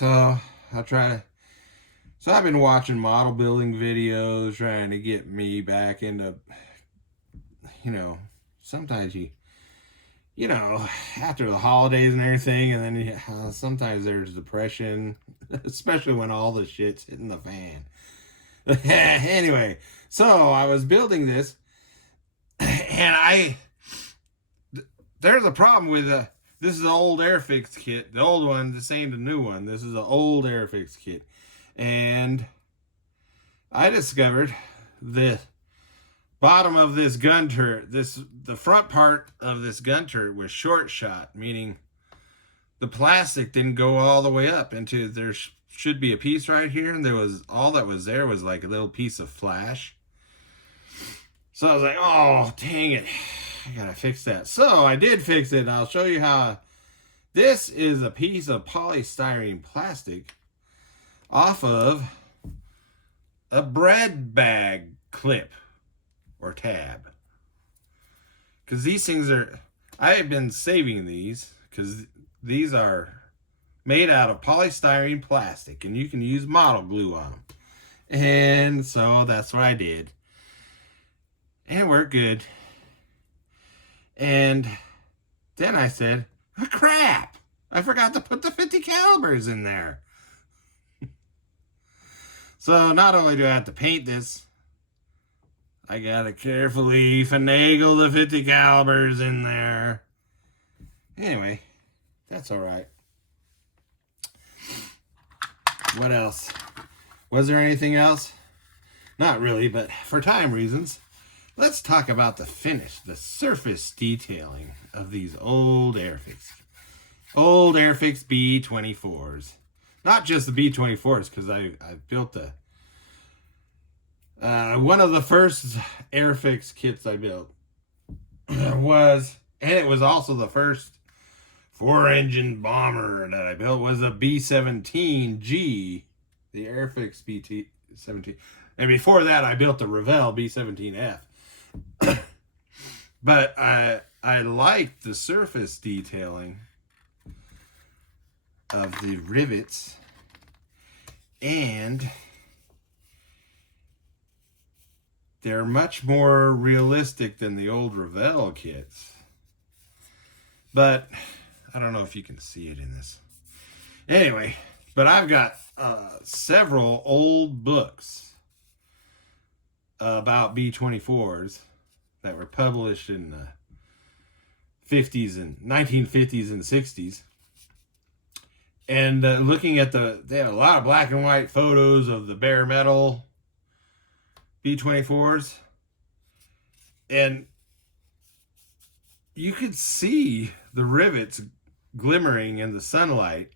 So I try to. So I've been watching model building videos, trying to get me back into, you know, sometimes after the holidays and everything, and then sometimes there's depression, especially when all the shit's hitting the fan. Anyway, so I was building this, and there's a problem with this is the old Airfix kit. The old one, this ain't the new one. This is the old Airfix kit. And I discovered the bottom of this gun turret, the front part of this gun turret was short shot, meaning the plastic didn't go all the way up into, there should be a piece right here, and all that was there was like a little piece of flash. So I was like, oh, dang it. I gotta fix that. So I did fix it, and I'll show you how. This is a piece of polystyrene plastic off of a bread bag clip or tab. Because these things I have been saving these because these are made out of polystyrene plastic, and you can use model glue on them. And so that's what I did. And it worked good. And then I said, oh, crap, I forgot to put the 50 calibers in there. So not only do I have to paint this, I gotta carefully finagle the 50 calibers in there. Anyway, that's all right. What else? Was there anything else? Not really, but for time reasons, let's talk about the finish, the surface detailing of these old Airfix B-24s. Not just the B-24s, because I built one of the first Airfix kits I built and it was also the first 4-engine bomber that I built, was a B-17G, the Airfix B-17. And before that, I built the Revell B-17F. But I liked the surface detailing of the rivets, and they're much more realistic than the old Revell kits. But I don't know if you can see it in this. Anyway, but I've got several old books about B-24s that were published in the 1950s and 60s. And looking at they had a lot of black and white photos of the bare metal B-24s. And you could see the rivets glimmering in the sunlight.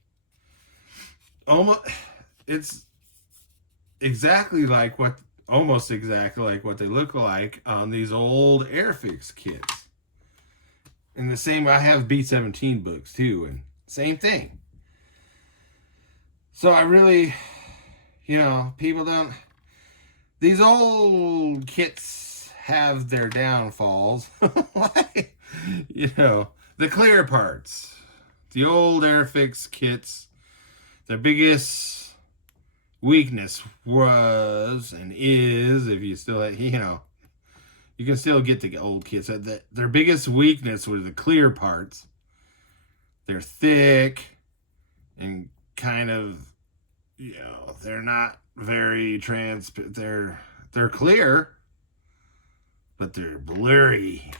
It's almost exactly like what they look like on these old Airfix kits. And the same, I have B-17 books too, and same thing. So I really, people don't, these old kits have their downfalls. Like, the clear parts. The old Airfix kits, their biggest weakness was and is, if you still, you can still get the old kits. Their biggest weakness was the clear parts. They're thick and kind of, they're not very transparent. They're clear, but they're blurry.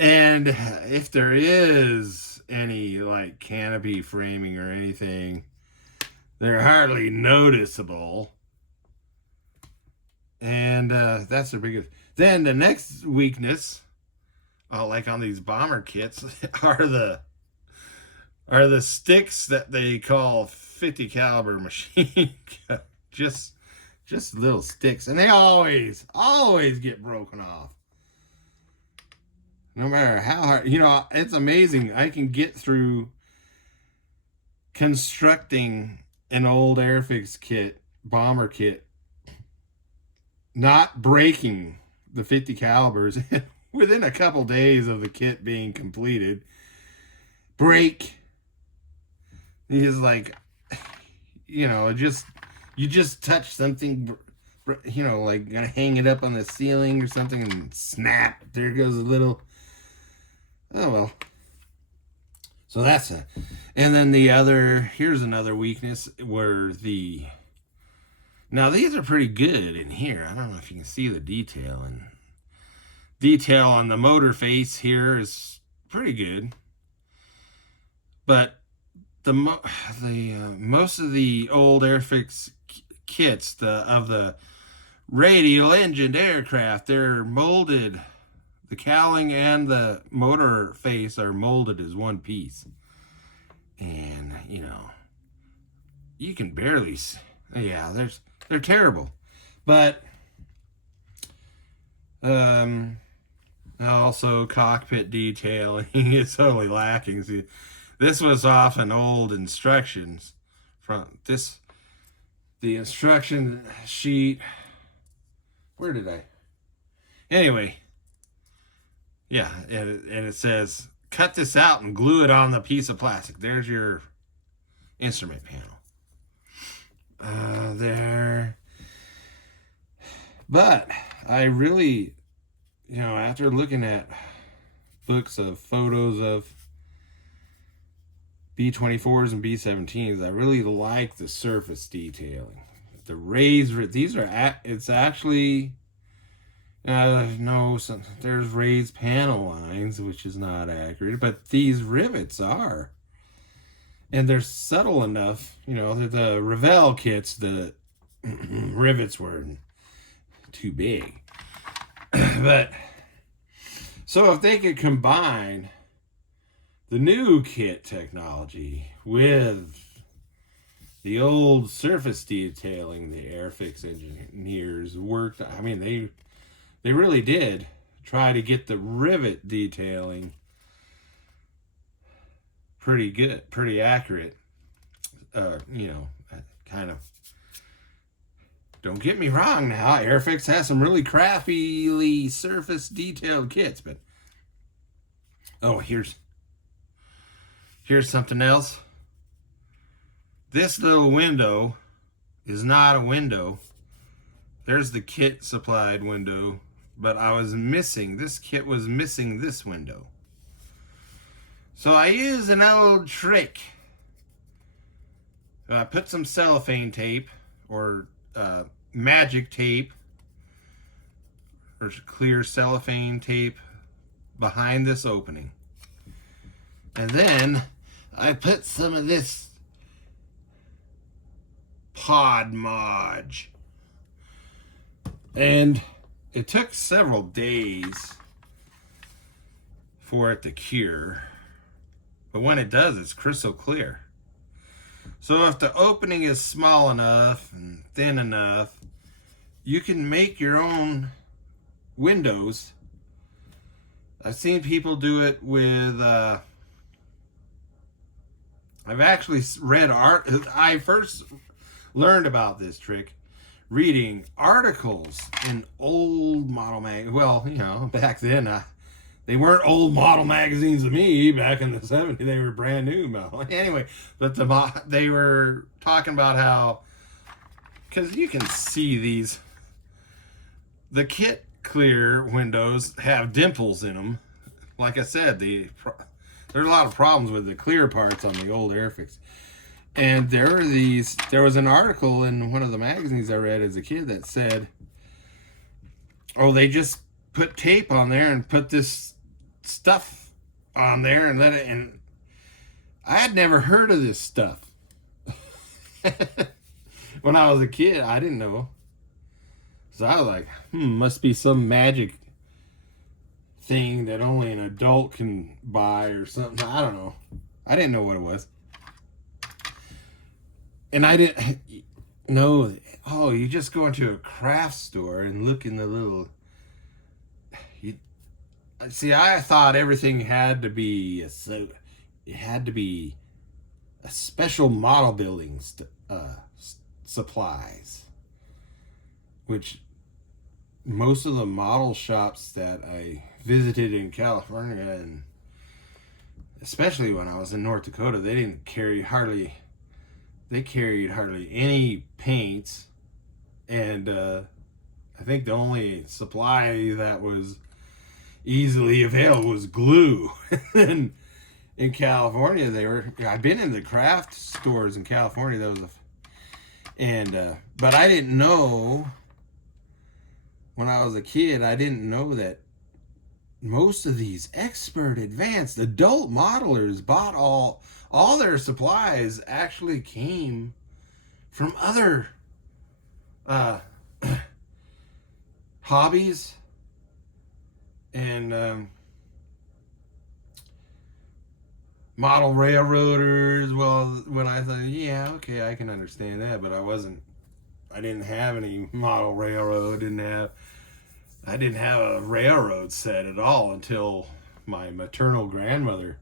And if there is any like canopy framing or anything, they're hardly noticeable. And that's their biggest. Then the next weakness, like on these bomber kits, are the sticks that they call 50 caliber machine gun. Just little sticks, and they always get broken off. No matter how hard, it's amazing. I can get through constructing an old Airfix kit, bomber kit, not breaking the 50 calibers within a couple days of the kit being completed. Break He's like, you know, you just touch something, you know, like gonna hang it up on the ceiling or something, and snap, there goes a little. Oh well. So that's it. And then here's another weakness where now these are pretty good in here. I don't know if you can see the detail, and detail on the motor face here is pretty good. But most of the old Airfix kits of the radial engined aircraft, they're molded. The cowling and the motor face are molded as one piece. And, you know, you can barely see. Yeah, they're terrible. But also cockpit detailing is totally lacking. See, this was often old instructions from the instruction sheet. Where did I? Anyway, yeah, and it says, cut this out and glue it on the piece of plastic. There's your instrument panel. There. But I really, you know, after looking at books of photos of B-24s and B-17s, I really like the surface detailing. The raised, it's actually, there's raised panel lines, which is not accurate, but these rivets are. And they're subtle enough, you know, the Revell kits, the rivets were too big. But, so if they could combine the new kit technology with the old surface detailing, the Airfix engineers worked, I mean, they really did try to get the rivet detailing pretty good, pretty accurate. You know, kind of. Don't get me wrong now, Airfix has some really crappily surface detailed kits, but oh, here's something else. This little window is not a window. There's the kit supplied window, but this kit was missing this window. So I used an old trick. I put some cellophane tape or magic tape or clear cellophane tape behind this opening. And then I put some of this Pod Mod. And it took several days for it to cure. But when it does, it's crystal clear. So if the opening is small enough and thin enough, you can make your own windows. I've seen people do it with, I've actually read I first learned about this trick reading articles in old model well, you know, back then, they weren't old model magazines to me. Back in the 70s, they were brand new model. Anyway, but they were talking about how, because you can see the kit clear windows have dimples in them. Like I said, there's a lot of problems with the clear parts on the old Airfix. And there was an article in one of the magazines I read as a kid that said, oh, they just put tape on there and put this stuff on there and let it, and I had never heard of this stuff. When I was a kid, I didn't know. So I was like, must be some magic thing that only an adult can buy or something. I don't know. I didn't know what it was. And I didn't know, oh, you just go into a craft store and look in the little, see, I thought everything had to be a special model building supplies, which most of the model shops that I visited in California and especially when I was in North Dakota, they carried hardly any paints, and I think the only supply that was easily available was glue. And in California, I've been in the craft stores in California. But I didn't know when I was a kid. I didn't know that most of these expert, advanced adult modelers bought all their supplies actually came from other hobbies and model railroaders. Well, when I thought, yeah, okay, I can understand that, but I didn't have any model railroad. I didn't have a railroad set at all until my maternal grandmother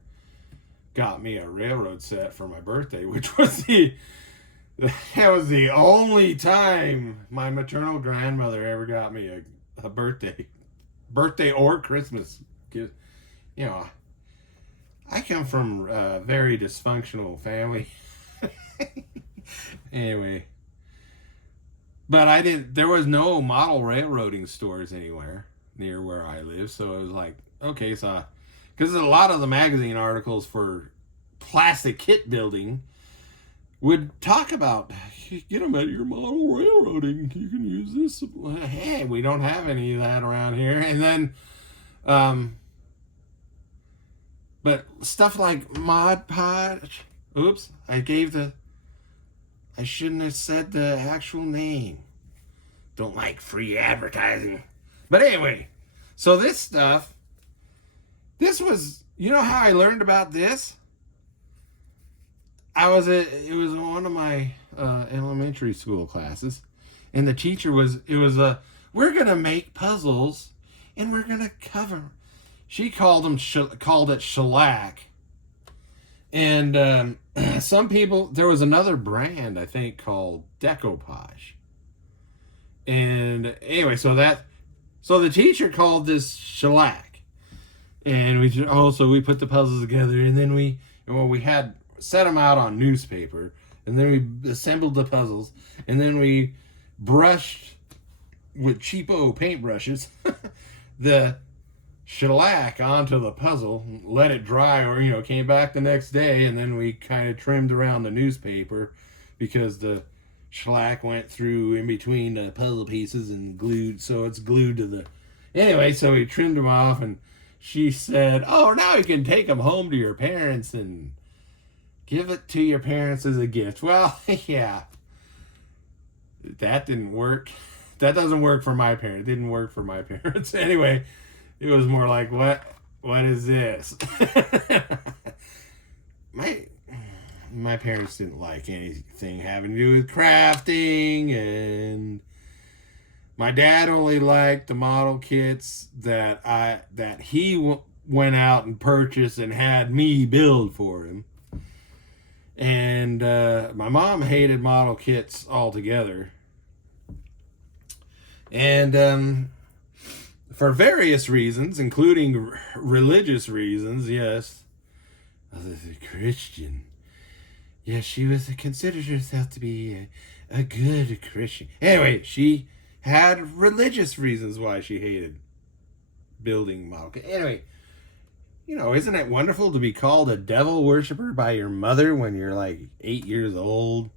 got me a railroad set for my birthday, which was that was the only time my maternal grandmother ever got me a birthday or Christmas gift. You know, I come from a very dysfunctional family. Anyway, but there was no model railroading stores anywhere near where I live. So it was like, okay, so, because a lot of the magazine articles for plastic kit building would talk about, get them at your model railroading. You can use this. Hey, we don't have any of that around here. And then, but stuff like Mod Podge. Oops, I shouldn't have said the actual name. Don't like free advertising. But anyway, so this was, you know how I learned about this? It was one of my elementary school classes, and the teacher we're gonna make puzzles, and we're gonna cover. She called it shellac, and some people, there was another brand I think called decoupage, and anyway, so the teacher called this shellac, and we put the puzzles together, and then we had set them out on newspaper, and then we assembled the puzzles, and then we brushed with cheapo paintbrushes the shellac onto the puzzle, let it dry, or came back the next day, and then we kind of trimmed around the newspaper because the shellac went through in between the puzzle pieces and glued, so it's glued to the. Anyway, so we trimmed them off, and she said, "Oh, now you can take them home to your parents and give it to your parents as a gift." Well, yeah, that didn't work. That doesn't work for my parents. It didn't work for my parents. Anyway, it was more like, what is this? My parents didn't like anything having to do with crafting, and my dad only liked the model kits that he went out and purchased and had me build for him. And my mom hated model kits altogether. And for various reasons, including religious reasons, yes. I was a Christian. Yes, she considered herself to be a good Christian. Anyway, she had religious reasons why she hated building model kits. Anyway, isn't it wonderful to be called a devil worshiper by your mother when you're like 8 years old?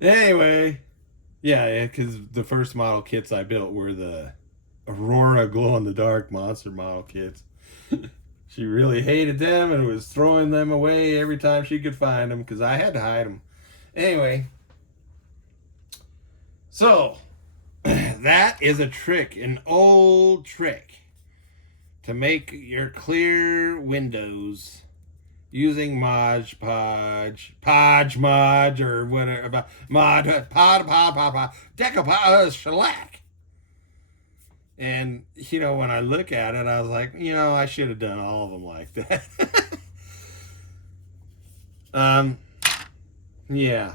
Anyway, yeah, because the first model kits I built were the Aurora glow-in-the-dark monster model kits. She really hated them and was throwing them away every time she could find them because I had to hide them. Anyway, so that is a trick, an old trick, to make your clear windows using Mod Podge, or whatever, decoupage, shellac. And, when I look at it, I was like, I should have done all of them like that. Yeah.